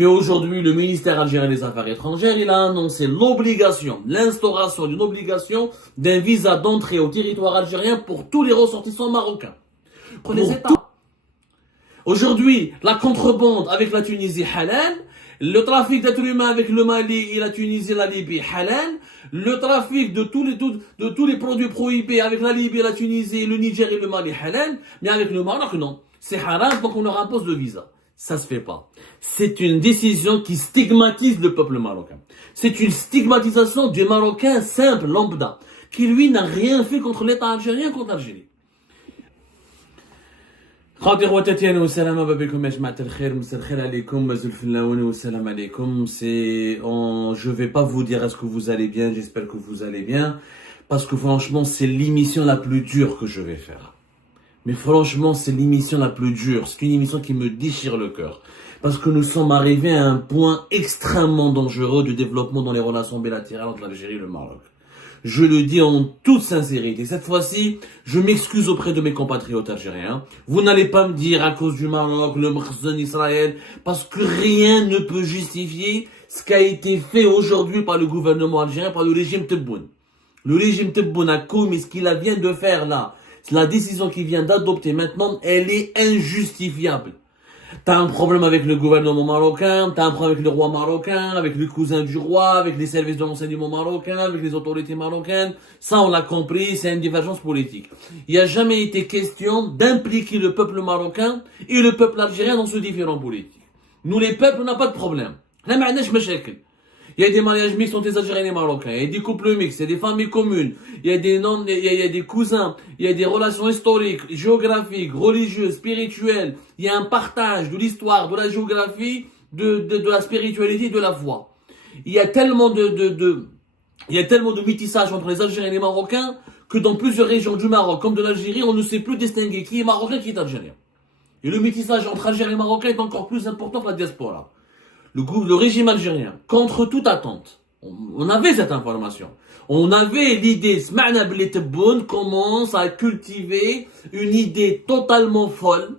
Mais aujourd'hui, le ministère algérien des Affaires étrangères, il a annoncé l'instauration d'une obligation d'un visa d'entrée au territoire algérien pour tous les ressortissants marocains. Pour les États. Aujourd'hui, la contrebande avec la Tunisie, halal. Le trafic d'êtres humains avec le Mali et la Tunisie, la Libye, halal. Le trafic de tous les produits prohibés avec la Libye, la Tunisie, le Niger et le Mali, halal. Mais avec le Maroc, non. C'est haram, donc on leur impose le visa. Ça se fait pas. C'est une décision qui stigmatise le peuple marocain. C'est une stigmatisation du Marocain simple, lambda, qui lui n'a rien fait contre l'État algérien, contre l'Algérie. خاطر وتتيانا والسلام بكم يا جماعة الخير مساء الخير عليكم مازال في اللون والسلام عليكم je vais pas vous dire est-ce que vous allez bien, j'espère que vous allez bien parce que franchement c'est l'émission la plus dure que je vais faire. Mais franchement c'est l'émission la plus dure, c'est une émission qui me déchire le cœur parce que nous sommes arrivés à un point extrêmement dangereux du développement dans les relations bilatérales entre l'Algérie et le Maroc. Je le dis en toute sincérité. Cette fois-ci, je m'excuse auprès de mes compatriotes algériens. Vous n'allez pas me dire à cause du Maroc, le Makhzen Israël, parce que rien ne peut justifier ce qui a été fait aujourd'hui par le gouvernement algérien, par le régime Tebboune. Le régime Tebboune a commis ce qu'il vient de faire là. La décision qu'il vient d'adopter maintenant, elle est injustifiable. T'as un problème avec le gouvernement marocain, t'as un problème avec le roi marocain, avec le cousin du roi, avec les services de renseignement marocains, avec les autorités marocaines. Ça, on l'a compris, c'est une divergence politique. Il n'y a jamais été question d'impliquer le peuple marocain et le peuple algérien dans ce différend politique. Nous, les peuples, on n'a pas de problème. Il y a des mariages mixtes entre les Algériens et les Marocains, il y a des couples mixtes, il y a des familles communes, il y a des noms, il y a des cousins, il y a des relations historiques, géographiques, religieuses, spirituelles, il y a un partage de l'histoire, de la géographie, de la spiritualité et de la foi. Il y a tellement de métissage entre les Algériens et les Marocains que dans plusieurs régions du Maroc comme de l'Algérie, on ne sait plus distinguer qui est Marocain et qui est Algérien. Et le métissage entre Algériens et Marocains est encore plus important que la diaspora. Le régime algérien, contre toute attente, on avait cette information. On avait l'idée, Sma'na Bli Tebboune commence à cultiver une idée totalement folle,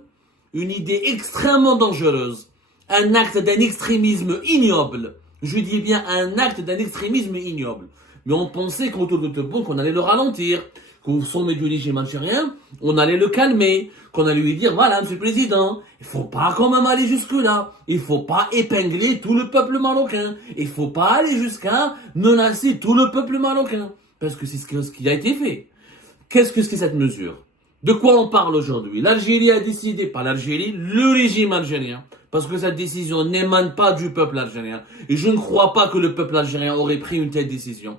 une idée extrêmement dangereuse, un acte d'un extrémisme ignoble. Je dis bien un acte d'un extrémisme ignoble. Mais on pensait qu'autour de Tebboune, qu'on allait le ralentir, qu'au sommet du régime algérien, on allait le calmer, qu'on allait lui dire, voilà, monsieur le président, il faut pas quand même aller jusque-là. Il faut pas épingler tout le peuple marocain. Il faut pas aller jusqu'à menacer tout le peuple marocain. Parce que c'est ce qui a été fait. Qu'est-ce que c'est cette mesure? De quoi on parle aujourd'hui? L'Algérie a décidé, pas l'Algérie, le régime algérien. Parce que cette décision n'émane pas du peuple algérien. Et je ne crois pas que le peuple algérien aurait pris une telle décision.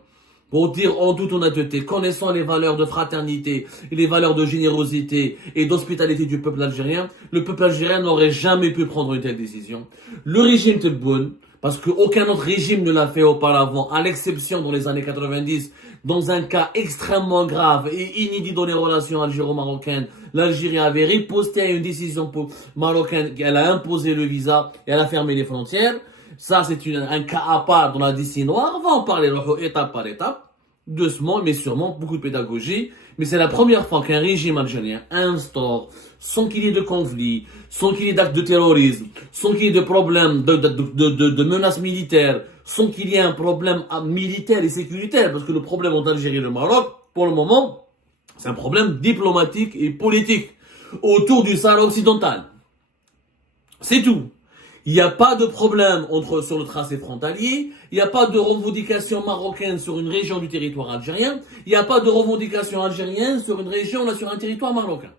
Pour dire en toute honnêteté, connaissant les valeurs de fraternité, et les valeurs de générosité et d'hospitalité du peuple algérien, le peuple algérien n'aurait jamais pu prendre une telle décision. Le régime Tebboune, parce qu'aucun autre régime ne l'a fait auparavant, à l'exception dans les années 90, dans un cas extrêmement grave et inédit dans les relations algéro-marocaines, l'Algérie avait riposté à une décision marocaine, elle a imposé le visa et elle a fermé les frontières. Ça, c'est un cas à part dans la décennie noire. On va en parler étape par étape, doucement, mais sûrement, beaucoup de pédagogie. Mais c'est la première fois qu'un régime algérien instaure, sans qu'il y ait de conflit, sans qu'il y ait d'actes de terrorisme, sans qu'il y ait de problèmes de menaces militaires, sans qu'il y ait un problème militaire et sécuritaire, parce que le problème entre l'Algérie et le Maroc, pour le moment, c'est un problème diplomatique et politique autour du Sahara occidental. C'est tout. Il n'y a pas de problème sur le tracé frontalier, il n'y a pas de revendication marocaine sur une région du territoire algérien, il n'y a pas de revendication algérienne sur une région, sur un territoire marocain.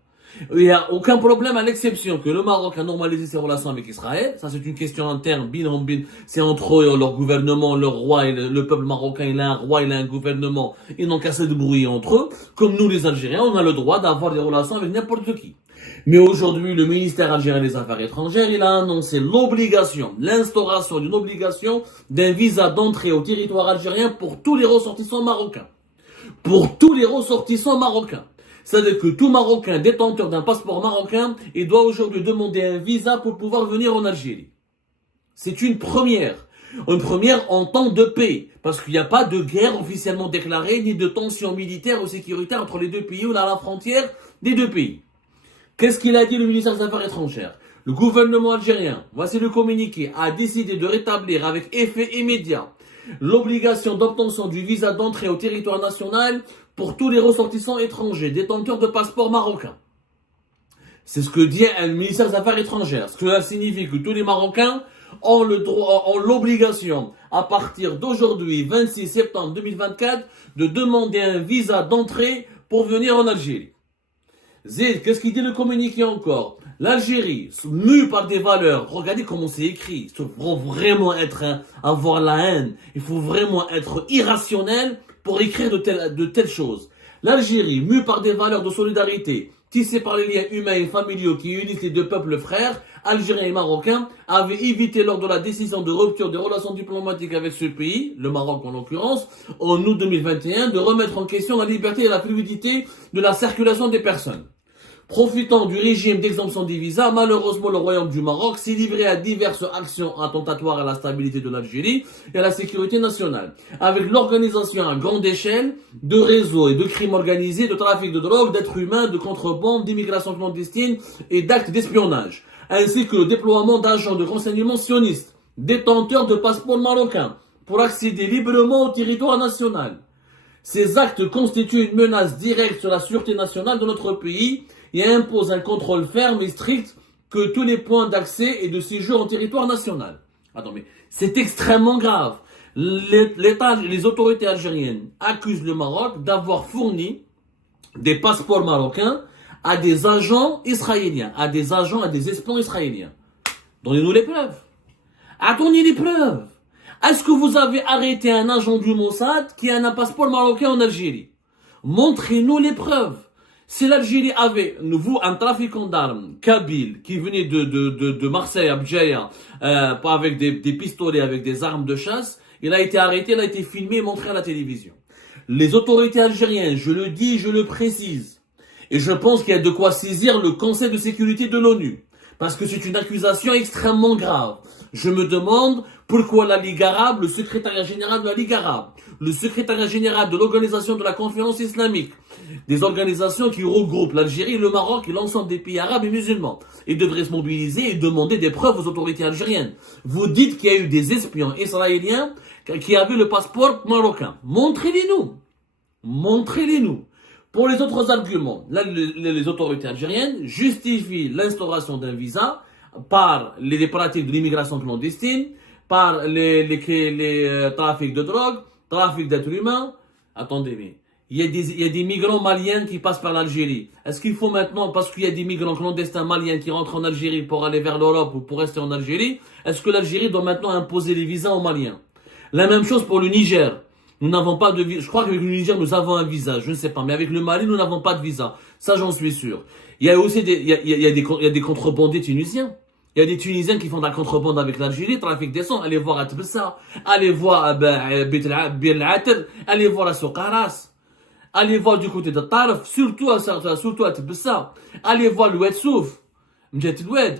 Il n'y a aucun problème à l'exception que le Maroc a normalisé ses relations avec Israël. Ça, c'est une question interne, c'est entre eux, leur gouvernement, leur roi et le peuple marocain, il a un roi, il a un gouvernement, ils n'ont qu'à se débrouiller entre eux. Comme nous, les Algériens, on a le droit d'avoir des relations avec n'importe qui. Mais aujourd'hui, le ministère algérien des Affaires étrangères, il a annoncé l'instauration d'une obligation d'un visa d'entrée au territoire algérien pour tous les ressortissants marocains. Pour tous les ressortissants marocains. C'est-à-dire que tout Marocain détenteur d'un passeport marocain, il doit aujourd'hui demander un visa pour pouvoir venir en Algérie. C'est une première. Une première en temps de paix. Parce qu'il n'y a pas de guerre officiellement déclarée, ni de tension militaire ou sécuritaire entre les deux pays ou à la frontière des deux pays. Qu'est-ce qu'il a dit le ministère des Affaires étrangères? Le gouvernement algérien, voici le communiqué, a décidé de rétablir avec effet immédiat l'obligation d'obtention du visa d'entrée au territoire national pour tous les ressortissants étrangers détenteurs de passeports marocains. C'est ce que dit le ministère des Affaires étrangères. Cela signifie que tous les Marocains ont l'obligation, à partir d'aujourd'hui, 26 septembre 2024, de demander un visa d'entrée pour venir en Algérie. Zid, qu'est-ce qu'il dit le communiqué encore? L'Algérie, mue par des valeurs, regardez comment c'est écrit, il faut vraiment avoir la haine, il faut vraiment être irrationnel pour écrire de telles choses. L'Algérie, mue par des valeurs de solidarité, tissées par les liens humains et familiaux qui unissent les deux peuples frères, algériens et marocains, avait évité lors de la décision de rupture des relations diplomatiques avec ce pays, le Maroc en l'occurrence, en août 2021, de remettre en question la liberté et la fluidité de la circulation des personnes. Profitant du régime d'exemption des visas, malheureusement le Royaume du Maroc s'est livré à diverses actions attentatoires à la stabilité de l'Algérie et à la sécurité nationale, avec l'organisation à grande échelle de réseaux et de crimes organisés, de trafic de drogue, d'êtres humains, de contrebande, d'immigration clandestine et d'actes d'espionnage, ainsi que le déploiement d'agents de renseignement sionistes, détenteurs de passeports marocains, pour accéder librement au territoire national. Ces actes constituent une menace directe sur la sûreté nationale de notre pays et imposent un contrôle ferme et strict que tous les points d'accès et de séjour en territoire national. Attends, mais c'est extrêmement grave. Les autorités algériennes accusent le Maroc d'avoir fourni des passeports marocains à des agents israéliens, à des espions israéliens. Donnez-nous les preuves. Attendez les preuves. Est-ce que vous avez arrêté un agent du Mossad qui a un passeport marocain en Algérie? Montrez-nous les preuves. Si l'Algérie avait, vous, un trafiquant d'armes, Kabyle, qui venait de Marseille à Bdjaïa, avec des pistolets, avec des armes de chasse, il a été arrêté, il a été filmé et montré à la télévision. Les autorités algériennes, je le dis, je le précise, et je pense qu'il y a de quoi saisir le Conseil de sécurité de l'ONU, parce que c'est une accusation extrêmement grave. Je me demande pourquoi la Ligue arabe, le secrétariat général de la Ligue arabe, le secrétariat général de l'Organisation de la Conférence islamique, des organisations qui regroupent l'Algérie, le Maroc et l'ensemble des pays arabes et musulmans, et devraient se mobiliser et demander des preuves aux autorités algériennes. Vous dites qu'il y a eu des espions israéliens qui avaient le passeport marocain. Montrez-les-nous. Montrez-les-nous. Pour les autres arguments, là, les autorités algériennes justifient l'instauration d'un visa par les pratiques de l'immigration clandestine, par les trafics de drogue, trafic d'êtres humains. Attendez, mais il y a des migrants maliens qui passent par l'Algérie. Est-ce qu'il faut maintenant, parce qu'il y a des migrants clandestins maliens qui rentrent en Algérie pour aller vers l'Europe ou pour rester en Algérie, est-ce que l'Algérie doit maintenant imposer les visas aux Maliens? La même chose pour le Niger. Nous n'avons pas de visa. Je crois qu'avec le Niger, nous avons un visa. Je ne sais pas. Mais avec le Mali, nous n'avons pas de visa. Ça, j'en suis sûr. Il y a aussi il y a des contrebandiers tunisiens. Il y a des Tunisiens qui font de la contrebande avec l'Algérie, trafic des sangs. Allez voir à Tbessa. Allez voir Bir al-Ater. Allez voir à Sokaras. Allez voir du côté de Tarf. Surtout à Tbessa. Allez voir le Ouedsouf.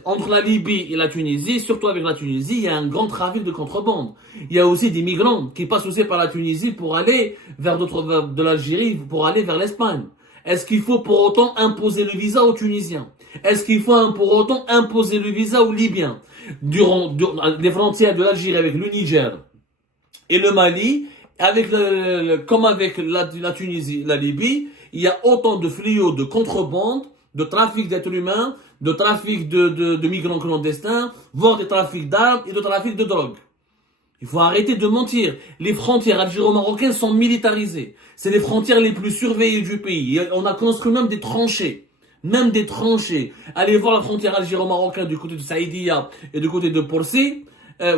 Entre la Libye et la Tunisie, surtout avec la Tunisie, il y a un grand trafic de contrebande. Il y a aussi des migrants qui passent aussi par la Tunisie pour aller vers de l'Algérie, pour aller vers l'Espagne. Est-ce qu'il faut pour autant imposer le visa aux Tunisiens? Est-ce qu'il faut pour autant imposer le visa aux Libyens? Durant les frontières de l'Algérie avec le Niger et le Mali, comme avec la Tunisie, la Libye, il y a autant de fléaux de contrebande, de trafic d'êtres humains, de trafic de migrants clandestins, voire de trafic d'armes et de trafic de drogue. Il faut arrêter de mentir. Les frontières algéro-marocaines sont militarisées. C'est les frontières les plus surveillées du pays. On a construit même des tranchées. Même des tranchées. Allez voir la frontière algéro-marocaine du côté de Saïdia et du côté de Porsi.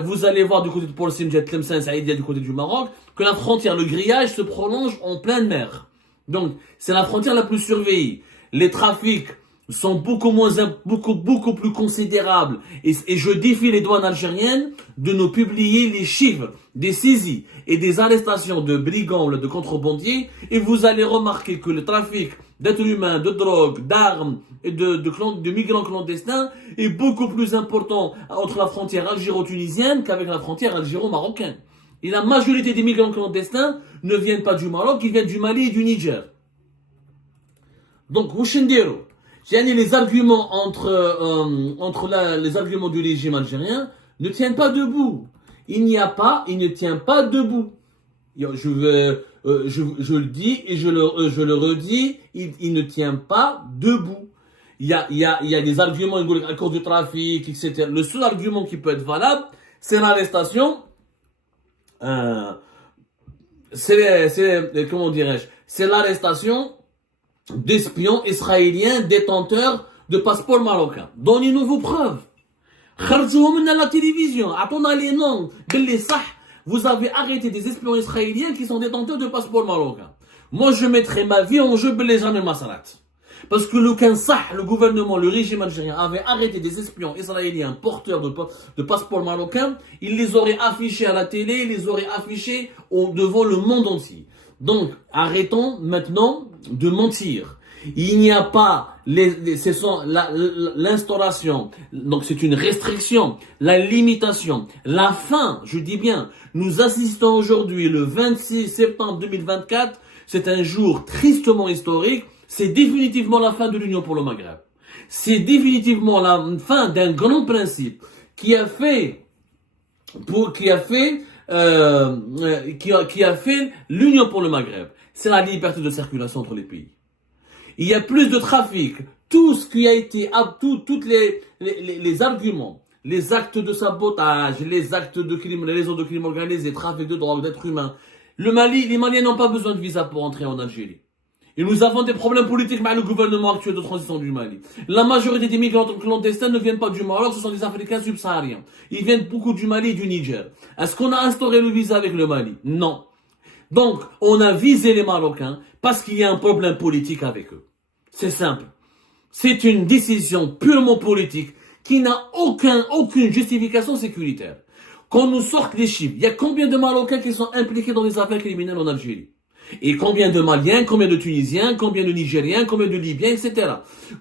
Vous allez voir du côté de Porsi, Mjet Tlemcen, Saïdia du côté du Maroc, que la frontière, le grillage se prolonge en pleine mer. Donc, c'est la frontière la plus surveillée. Les trafics sont beaucoup plus considérables. Et je défie les douanes algériennes de nous publier les chiffres des saisies et des arrestations de brigands, de contrebandiers, et vous allez remarquer que le trafic d'êtres humains, de drogue, d'armes et de migrants clandestins est beaucoup plus important entre la frontière algéro-tunisienne qu'avec la frontière algéro-marocaine. Et la majorité des migrants clandestins ne viennent pas du Maroc, ils viennent du Mali et du Niger. Donc, Wushendero, Les arguments les arguments du régime algérien ne tiennent pas debout. Il ne tient pas debout. Je le dis et je le redis, il ne tient pas debout. Il y a des arguments à cause du trafic, etc. Le seul argument qui peut être valable, c'est l'arrestation. Comment dirais-je? C'est l'arrestation d'espions israéliens détenteurs de passeports marocains. Donnez-nous vos preuves. Kharjouhum à la télévision. Attendez les noms. Vous avez arrêté des espions israéliens qui sont détenteurs de passeports marocains. Moi, je mettrai ma vie en jeu, les jamais masalat. Parce que le gouvernement, le régime algérien avait arrêté des espions israéliens porteurs de passeports marocains. Il les aurait affichés à la télé, il les aurait affichés devant le monde entier. Donc, arrêtons maintenant de mentir. Il n'y a pas l'instauration, donc c'est une restriction, la limitation, la fin, je dis bien, nous assistons aujourd'hui le 26 septembre 2024, c'est un jour tristement historique, c'est définitivement la fin de l'Union pour le Maghreb. C'est définitivement la fin d'un grand principe qui a fait l'Union pour le Maghreb. C'est la liberté de circulation entre les pays. Il y a plus de trafic. Tout ce qui a été, tous les arguments, les actes de sabotage, les actes de crime, les réseaux de crime organisé, trafic de drogue, d'êtres humains. Les Maliens n'ont pas besoin de visa pour entrer en Algérie. Et nous avons des problèmes politiques avec le gouvernement actuel de transition du Mali. La majorité des migrants clandestins ne viennent pas du Maroc, ce sont des Africains subsahariens. Ils viennent beaucoup du Mali et du Niger. Est-ce qu'on a instauré le visa avec le Mali? Non. Donc, on a visé les Marocains parce qu'il y a un problème politique avec eux. C'est simple. C'est une décision purement politique qui n'a aucune justification sécuritaire. Qu'on nous sorte les chiffres, il y a combien de Marocains qui sont impliqués dans des affaires criminelles en Algérie? Et combien de Maliens, combien de Tunisiens, combien de Nigériens, combien de Libyens, etc.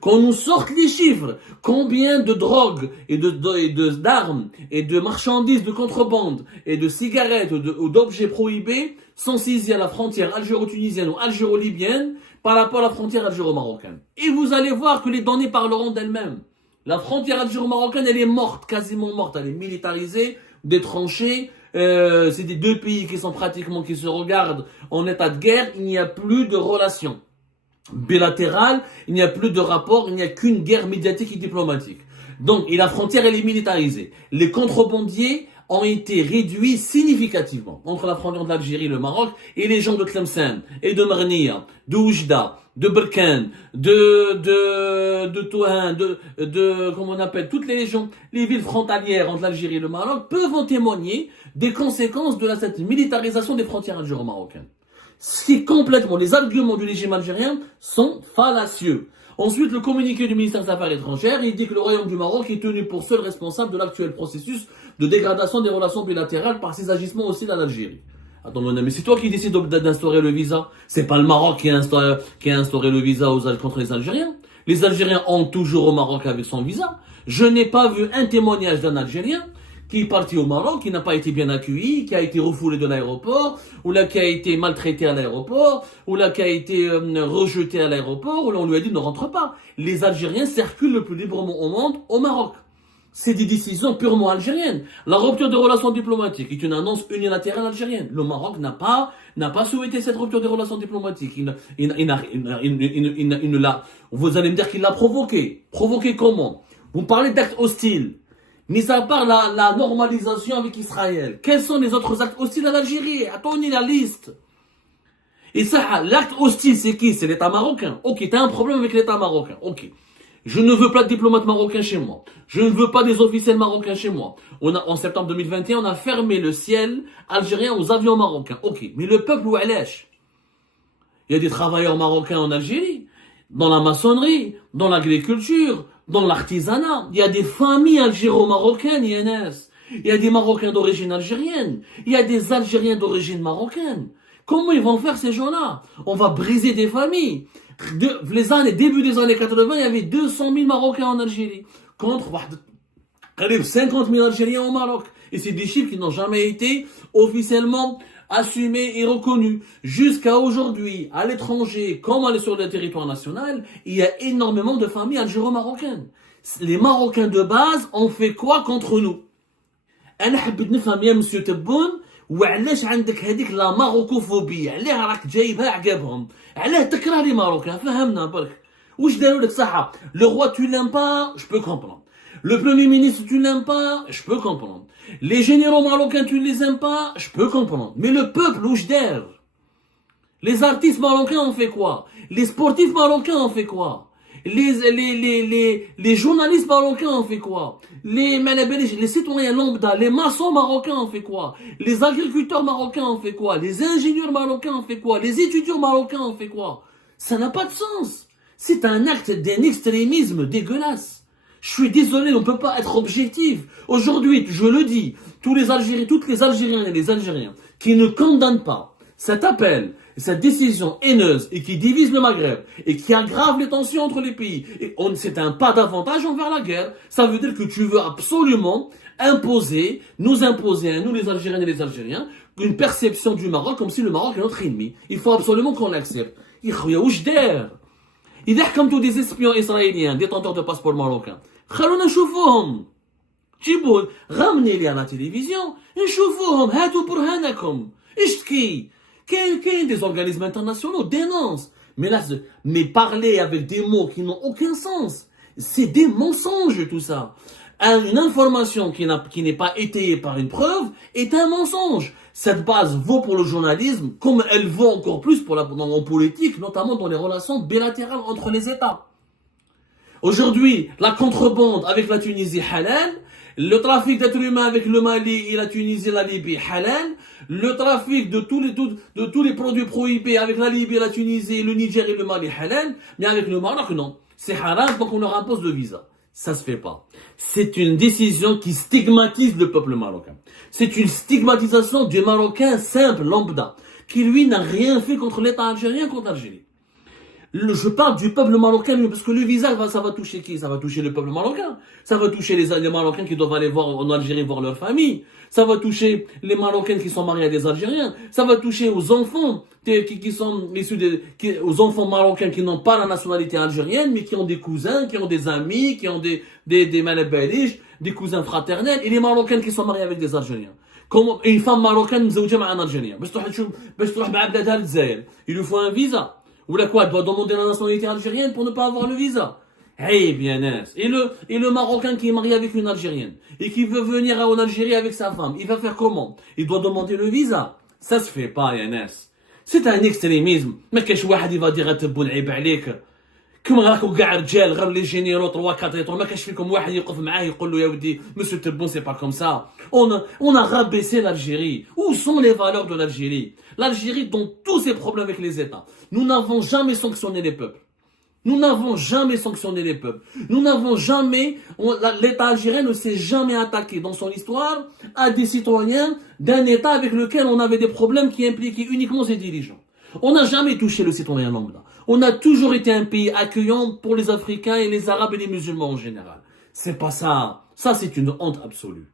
Qu'on nous sorte les chiffres. Combien de drogues et d'armes et de marchandises de contrebande et de cigarettes ou d'objets prohibés sont saisis à la frontière algéro-tunisienne ou algéro-libyenne par rapport à la frontière algéro-marocaine. Et vous allez voir que les données parleront d'elles-mêmes. La frontière algéro-marocaine, elle est morte, quasiment morte. Elle est militarisée, des tranchées. C'est des deux pays qui se regardent en état de guerre. Il n'y a plus de relations bilatérales, il n'y a plus de rapport, il n'y a qu'une guerre médiatique et diplomatique. Donc, et la frontière, elle est militarisée. Les contrebandiers ont été réduits significativement entre la frontière de l'Algérie et le Maroc et les gens de Tlemcen et de Marnia, de Oujda, de Berkane, de Touhan, comment on appelle, toutes les régions, les villes frontalières entre l'Algérie et le Maroc peuvent en témoigner des conséquences de cette militarisation des frontières algéro-marocaines. Ce qui est complètement, les arguments du régime algérien sont fallacieux. Ensuite, le communiqué du ministère des Affaires étrangères, il dit que le Royaume du Maroc est tenu pour seul responsable de l'actuel processus de dégradation des relations bilatérales par ses agissements aussi dans l'Algérie. Attends, mais c'est toi qui décides d'instaurer le visa. C'est pas le Maroc qui a instauré le visa contre les Algériens. Les Algériens ont toujours au Maroc avec son visa. Je n'ai pas vu un témoignage d'un Algérien qui est parti au Maroc, qui n'a pas été bien accueilli, qui a été refoulé de l'aéroport, ou là qui a été maltraité à l'aéroport, ou là qui a été rejeté à l'aéroport, ou là on lui a dit ne rentre pas. Les Algériens circulent le plus librement au monde au Maroc. C'est des décisions purement algériennes. La rupture des relations diplomatiques est une annonce unilatérale algérienne. Le Maroc n'a pas souhaité cette rupture des relations diplomatiques. Vous allez me dire qu'il l'a provoqué. Provoqué comment? Vous parlez d'actes hostiles. Mis à part la normalisation avec Israël. Quels sont les autres actes hostiles à l'Algérie? Attendez la liste. Et ça, l'acte hostile, c'est qui? C'est l'État marocain. Ok, t'as un problème avec l'État marocain. Ok. Je ne veux pas de diplomates marocains chez moi. Je ne veux pas des officiels marocains chez moi. En septembre 2021, on a fermé le ciel algérien aux avions marocains. Ok. Mais le peuple, où est-ce? Il y a des travailleurs marocains en Algérie. Dans la maçonnerie, dans l'agriculture, dans l'artisanat. Il y a des familles algéro-marocaines, INS. Il y a des Marocains d'origine algérienne. Il y a des Algériens d'origine marocaine. Comment ils vont faire ces gens-là? On va briser des familles. Début des années 80, il y avait 200 000 Marocains en Algérie. Contre 50 000 Algériens au Maroc. Et c'est des chiffres qui n'ont jamais été officiellement assumé et reconnu. Jusqu'à aujourd'hui, à l'étranger, comme sur le territoire national, il y a énormément de familles algéro-marocaines. Les Marocains de base ont fait quoi contre nous? انا حبيت نفهم يا مسيو تبون وعلاش عندك هذيك لا ماروكوفوبيا، علاه راك جايبها عقابهم، علاه تكره لي ماروكان؟ فهمنا برك واش داروا لك. صح، le roi tu l'aimes pas, je peux comprendre. Le premier ministre tu l'aimes pas, je peux comprendre. Les généraux marocains tu les aimes pas, je peux comprendre. Mais le peuple واش دار؟ Les artistes marocains ont fait quoi? Les sportifs marocains ont fait quoi? Les journalistes marocains ont fait quoi? Les citoyens lambda, les maçons marocains ont fait quoi? Les agriculteurs marocains ont fait quoi? Les ingénieurs marocains ont fait quoi? Les étudiants marocains ont fait quoi? Ça n'a pas de sens. C'est un acte d'un extrémisme dégueulasse. Je suis désolé, on ne peut pas être objectif. Aujourd'hui, je le dis, toutes les Algériens et les Algériens qui ne condamnent pas cet appel, cette décision haineuse et qui divise le Maghreb et qui aggrave les tensions entre les pays, c'est un pas davantage envers la guerre. Ça veut dire que tu veux absolument nous imposer, nous les Algériens et les Algériens, une perception du Maroc comme si le Maroc est notre ennemi. Il faut absolument qu'on l'accepte. إذا حكمتوا des espions israéliens, détenteurs de passeport marocains, خلونا نشوفوهم. جيبوا غامني لي على la télévision, نشوفوهم, هاتوا برهانكم. اشتكي. Qu'un des organismes internationaux dénonce. Mais là, parler avec des mots qui n'ont aucun sens, c'est des mensonges tout ça. Une information qui n'est pas étayée par une preuve est un mensonge. Cette base vaut pour le journalisme comme elle vaut encore plus pour en politique, notamment dans les relations bilatérales entre les États. Aujourd'hui, la contrebande avec la Tunisie halal, le trafic d'êtres humains avec le Mali et la Tunisie et la Libye halal, le trafic de tous les produits prohibés avec la Libye, la Tunisie, le Niger et le Mali halal, mais avec le Maroc non. C'est haram, donc on leur impose le visa. Ça se fait pas. C'est une décision qui stigmatise le peuple marocain. C'est une stigmatisation du Marocain simple, lambda, qui lui n'a rien fait contre l'État algérien, contre l'Algérie. Je parle du peuple marocain, parce que le visa, ça va toucher qui? Ça va toucher le peuple marocain. Ça va toucher les Marocains qui doivent aller voir en Algérie, voir leur famille. Ça va toucher les Marocains qui sont mariés à des Algériens. Ça va toucher aux enfants qui sont issus aux enfants marocains qui n'ont pas la nationalité algérienne, mais qui ont des cousins, qui ont des amis, qui ont des malabaliches, des cousins fraternels, et les Marocains qui sont mariés avec des Algériens. Comme une femme marocaine مزوجة مع un Algérien. باش تروح مع بلادها للجزائر. Il lui faut un visa. Ou la quoi, elle doit demander la nationalité algérienne pour ne pas avoir le visa. Eh bien, et le Marocain qui est marié avec une Algérienne et qui veut venir en Algérie avec sa femme, il va faire comment? Il doit demander le visa. Ça se fait pas, Yanès. C'est un extrémisme. Mais qu'est-ce واحد il va dire تبون عيب عليك. كم راكم كاع رجال غير لي جينيرو 3 4 ايطون ما كاش فيكم واحد يوقف معاه يقول له يا ودي مسيو تبون سي با كوم سا. On a rabaissé l'Algérie. Où sont les valeurs de l'Algérie? L'Algérie dans tous ses problèmes avec les États. Nous n'avons jamais sanctionné les peuples. Nous n'avons jamais sanctionné les peuples. Nous n'avons jamais, l'État algérien ne s'est jamais attaqué dans son histoire à des citoyens d'un État avec lequel on avait des problèmes qui impliquaient uniquement ses dirigeants. On n'a jamais touché le citoyen lambda. On a toujours été un pays accueillant pour les Africains et les Arabes et les musulmans en général. C'est pas ça. Ça, c'est une honte absolue.